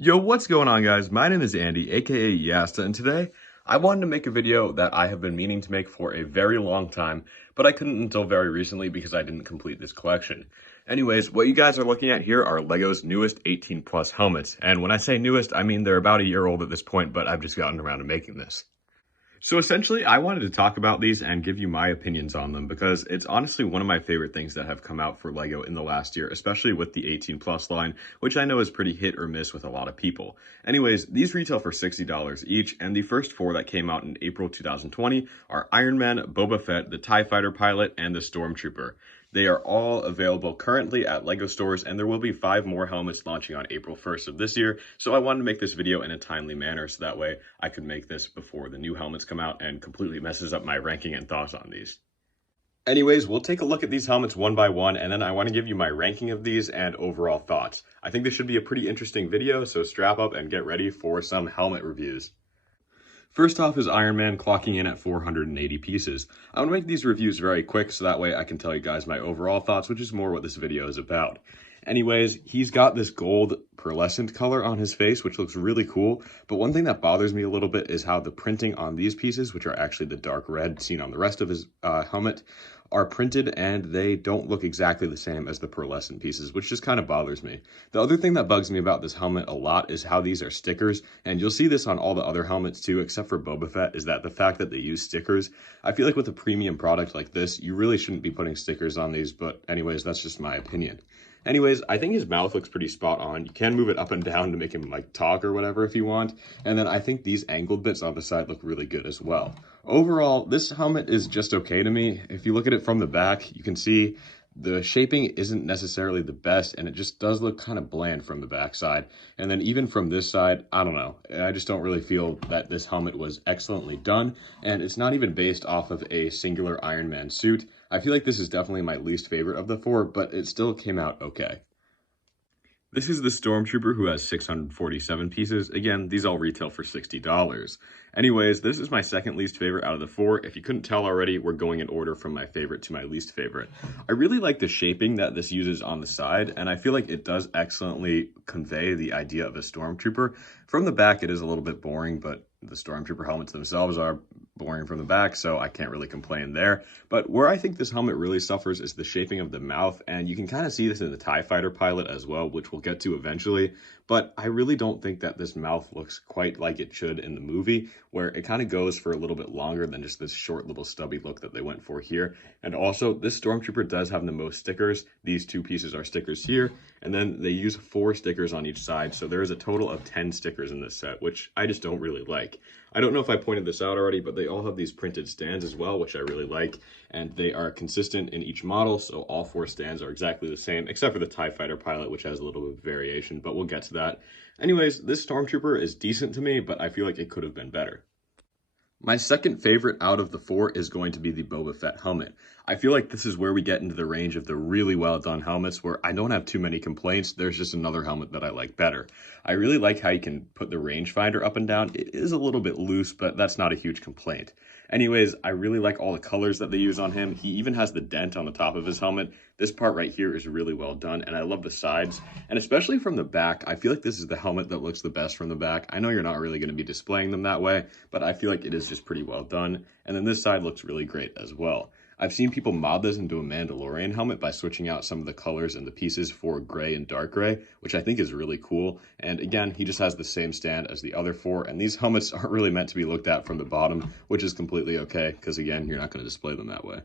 Yo, what's going on, guys? My name is Andy, aka Yasta, and today I wanted to make a video that I have been meaning to make for a very long time, but I couldn't until very recently because I didn't complete this collection. Anyways, what you guys are looking at here are LEGO's newest 18 plus helmets, and when I say newest, I mean they're about a year old at this point, but I've just gotten around to making this. So essentially, I wanted to talk about these and give you my opinions on them because it's honestly one of my favorite things that have come out for LEGO in the last year, especially with the 18 plus line, which I know is pretty hit or miss with a lot of people. Anyways, these retail for $60 each, and the first four that came out in April 2020 are Iron Man, Boba Fett, the TIE Fighter pilot, and the Stormtrooper. They are all available currently at LEGO stores, and there will be 5 more helmets launching on April 1st of this year, so I wanted to make this video in a timely manner so that way I could make this before the new helmets come out and completely messes up my ranking and thoughts on these. Anyways, we'll take a look at these helmets one by one, and then I want to give you my ranking of these and overall thoughts. I think this should be a pretty interesting video, so strap up and get ready for some helmet reviews. First off is Iron Man, clocking in at 480 pieces. I want to make these reviews very quick so that way I can tell you guys my overall thoughts, which is more what this video is about. Anyways, he's got this gold pearlescent color on his face, which looks really cool. But one thing that bothers me a little bit is how the printing on these pieces, which are actually the dark red seen on the rest of his helmet, are printed and they don't look exactly the same as the pearlescent pieces, which just kind of bothers me. The other thing that bugs me about this helmet a lot is how these are stickers, and you'll see this on all the other helmets too, except for Boba Fett, is that the fact that they use stickers. I feel like with a premium product like this, you really shouldn't be putting stickers on these, but anyways, that's just my opinion. Anyways, I think his mouth looks pretty spot on. You can move it up and down to make him like talk or whatever if you want. And then I think these angled bits on the side look really good as well. Overall, this helmet is just okay to me. If you look at it from the back, you can see the shaping isn't necessarily the best, and it just does look kind of bland from the back side. And then even from this side, I don't know. I just don't really feel that this helmet was excellently done, and it's not even based off of a singular Iron Man suit. I feel like this is definitely my least favorite of the 4, but it still came out okay. This is the Stormtrooper, who has 647 pieces. Again, these all retail for $60. Anyways, this is my second least favorite out of the 4. If you couldn't tell already, we're going in order from my favorite to my least favorite. I really like the shaping that this uses on the side, and I feel like it does excellently convey the idea of a Stormtrooper. From the back, it is a little bit boring, but the Stormtrooper helmets themselves are boring from the back, so I can't really complain there. But where I think this helmet really suffers is the shaping of the mouth, and you can kind of see this in the TIE Fighter pilot as well, which we'll get to eventually. But I really don't think that this mouth looks quite like it should in the movie, where it kind of goes for a little bit longer than just this short little stubby look that they went for here. And also, this Stormtrooper does have the most stickers. These 2 pieces are stickers here, and then they use 4 stickers on each side, so there is a total of 10 stickers in this set, which I just don't really like. I don't know if I pointed this out already, but they all have these printed stands as well, which I really like, and they are consistent in each model, so all 4 stands are exactly the same, except for the TIE Fighter pilot, which has a little bit of variation, but we'll get to that. Anyways, this Stormtrooper is decent to me, but I feel like it could have been better. My second favorite out of the 4 is going to be the Boba Fett helmet. I feel like this is where we get into the range of the really well done helmets where I don't have too many complaints. There's just another helmet that I like better. I really like how you can put the rangefinder up and down. It is a little bit loose, but that's not a huge complaint. Anyways, I really like all the colors that they use on him. He even has the dent on the top of his helmet. This part right here is really well done, and I love the sides. And especially from the back, I feel like this is the helmet that looks the best from the back. I know you're not really going to be displaying them that way, but I feel like it is just pretty well done. And then this side looks really great as well. I've seen people mod this into a Mandalorian helmet by switching out some of the colors and the pieces for gray and dark gray, which I think is really cool. And again, he just has the same stand as the other 4, and these helmets aren't really meant to be looked at from the bottom, which is completely okay, because again, you're not going to display them that way.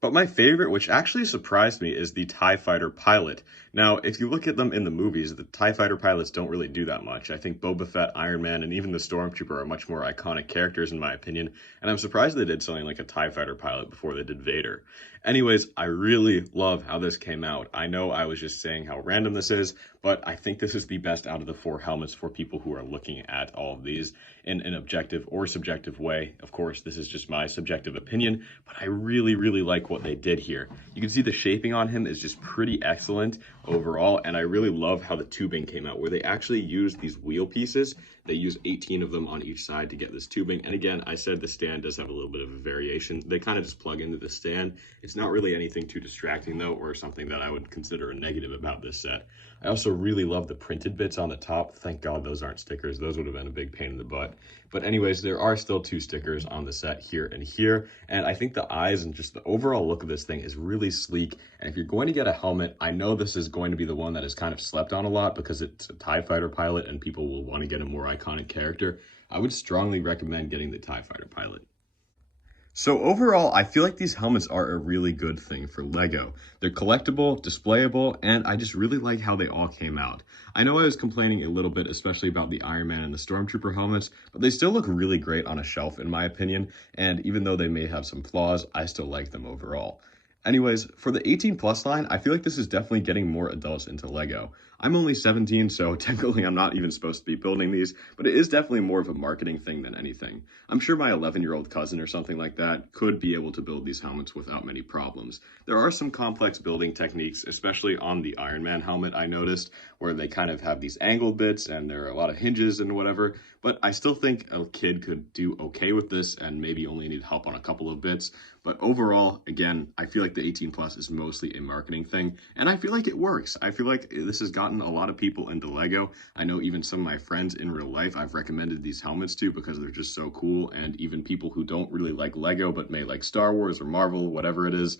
But my favorite, which actually surprised me, is the TIE Fighter pilot. Now, if you look at them in the movies, the TIE Fighter pilots don't really do that much. I think Boba Fett, Iron Man, and even the Stormtrooper are much more iconic characters in my opinion, and I'm surprised they did something like a TIE Fighter pilot before they did Vader. Anyways, I really love how this came out. I know I was just saying how random this is, but I think this is the best out of the 4 helmets for people who are looking at all of these in an objective or subjective way. Of course, this is just my subjective opinion, but I really, really like what they did here. You can see the shaping on him is just pretty excellent overall, and I really love how the tubing came out, where they actually used these wheel pieces. They use 18 of them on each side to get this tubing. And again, I said the stand does have a little bit of a variation. They kind of just plug into the stand. It's not really anything too distracting though, or something that I would consider a negative about this set. I also really love the printed bits on the top. Thank God those aren't stickers. Those would have been a big pain in the butt. But anyways, there are still 2 stickers on the set here and here. And I think the eyes and just the overall look of this thing is really sleek. And if you're going to get a helmet, I know this is going to be the one that is kind of slept on a lot because it's a TIE fighter pilot and people will want to get a more iconic character. I would strongly recommend getting the TIE fighter pilot. So overall, I feel like these helmets are a really good thing for LEGO. They're collectible, displayable, and I just really like how they all came out. I know I was complaining a little bit, especially about the Iron Man and the Stormtrooper helmets, but they still look really great on a shelf in my opinion, and even though they may have some flaws, I still like them overall. Anyways, for the 18 plus line, I feel like this is definitely getting more adults into LEGO. I'm only 17, so technically I'm not even supposed to be building these, but it is definitely more of a marketing thing than anything. I'm sure my 11-year-old cousin or something like that could be able to build these helmets without many problems. There are some complex building techniques, especially on the Iron Man helmet I noticed, where they kind of have these angled bits and there are a lot of hinges and whatever, but I still think a kid could do okay with this and maybe only need help on a couple of bits. But overall, again, I feel like the 18 plus is mostly a marketing thing, and I feel like it works. I feel like this has gotten a lot of people into LEGO. I know even some of my friends in real life I've recommended these helmets to because they're just so cool, and even people who don't really like LEGO but may like Star Wars or Marvel, whatever it is,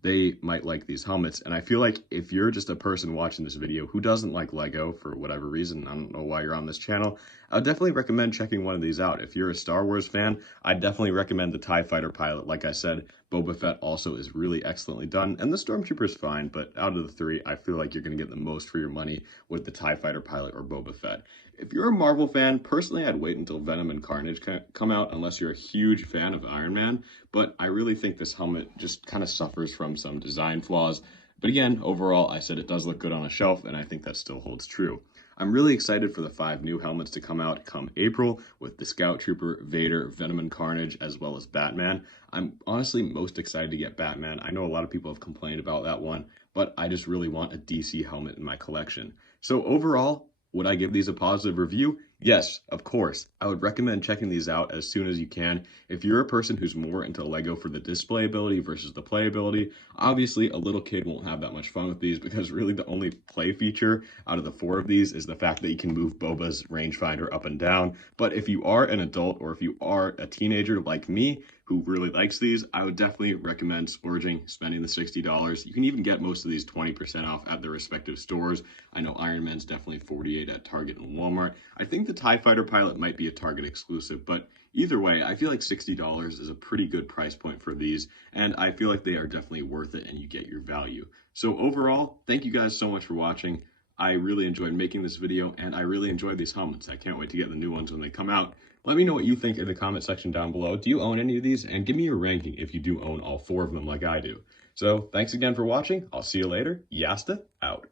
they might like these helmets. And I feel like if you're just a person watching this video who doesn't like LEGO for whatever reason, I don't know why you're on this channel, I would definitely recommend checking one of these out. If you're a Star Wars fan, I'd definitely recommend the TIE fighter pilot. Like I said, Boba Fett also is really excellently done, and the Stormtrooper is fine, but out of the 3, I feel like you're going to get the most for your money with the TIE fighter pilot or Boba Fett. If you're a Marvel fan, personally, I'd wait until Venom and Carnage come out unless you're a huge fan of Iron Man, but I really think this helmet just kind of suffers from some design flaws. But again, overall, I said it does look good on a shelf, and I think that still holds true. I'm really excited for the 5 new helmets to come out come April with the Scout Trooper, Vader, Venom and Carnage, as well as Batman. I'm honestly most excited to get Batman. I know a lot of people have complained about that one, but I just really want a DC helmet in my collection. So overall, would I give these a positive review? Yes, of course. I would recommend checking these out as soon as you can. If you're a person who's more into LEGO for the displayability versus the playability, obviously a little kid won't have that much fun with these because really the only play feature out of the 4 of these is the fact that you can move Boba's rangefinder up and down. But if you are an adult or if you are a teenager like me who really likes these, I would definitely recommend splurging, spending the $60. You can even get most of these 20% off at their respective stores. I know Iron Man's definitely $48 at Target and Walmart. I think the TIE fighter pilot might be a Target exclusive, but either way, I feel like $60 is a pretty good price point for these, and I feel like they are definitely worth it and you get your value. So overall, thank you guys so much for watching. I really enjoyed making this video, and I really enjoyed these helmets. I can't wait to get the new ones when they come out. Let me know what you think in the comment section down below. Do you own any of these? And give me your ranking if you do own all 4 of them like I do. So thanks again for watching. I'll see you later. Yasta out.